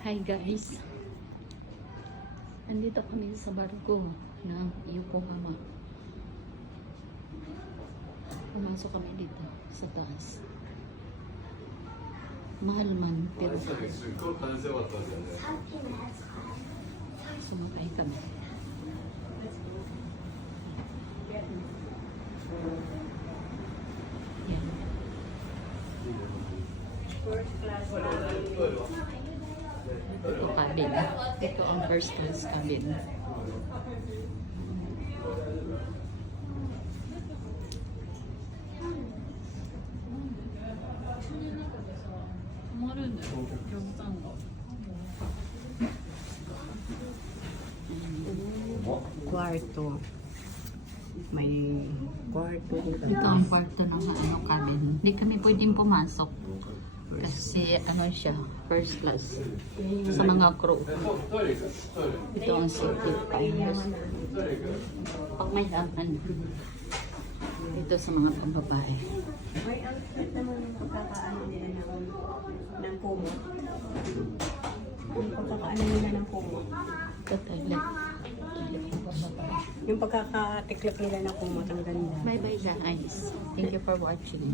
Hi guys, andito kami sa barko ng Yokohama. Pumasok kami dito sa taas. Mahal man, pero sumakay kami. Yan. Ito cabin. Ito ang first class cabin. Kwarto. May kwarto dito. Ito ang kwarto ng cabin. Hindi kami pwedeng pumasok. Kasi siya, first class. Sa mga crew. Ito ang safety pang. Pag may laman. Ito sa mga pambabae. May ang cute naman yung pagkakaano nila ng kumot. Yung pagkakaano nila ng kumot. Ito toilet. Toilet ng pambabae. Yung pagkakatiklop nila ng kumot, ang ganda. Bye bye guys. Thank you for watching.